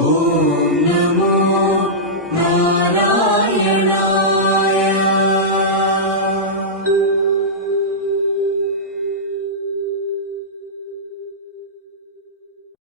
ഓം നമോ Narayana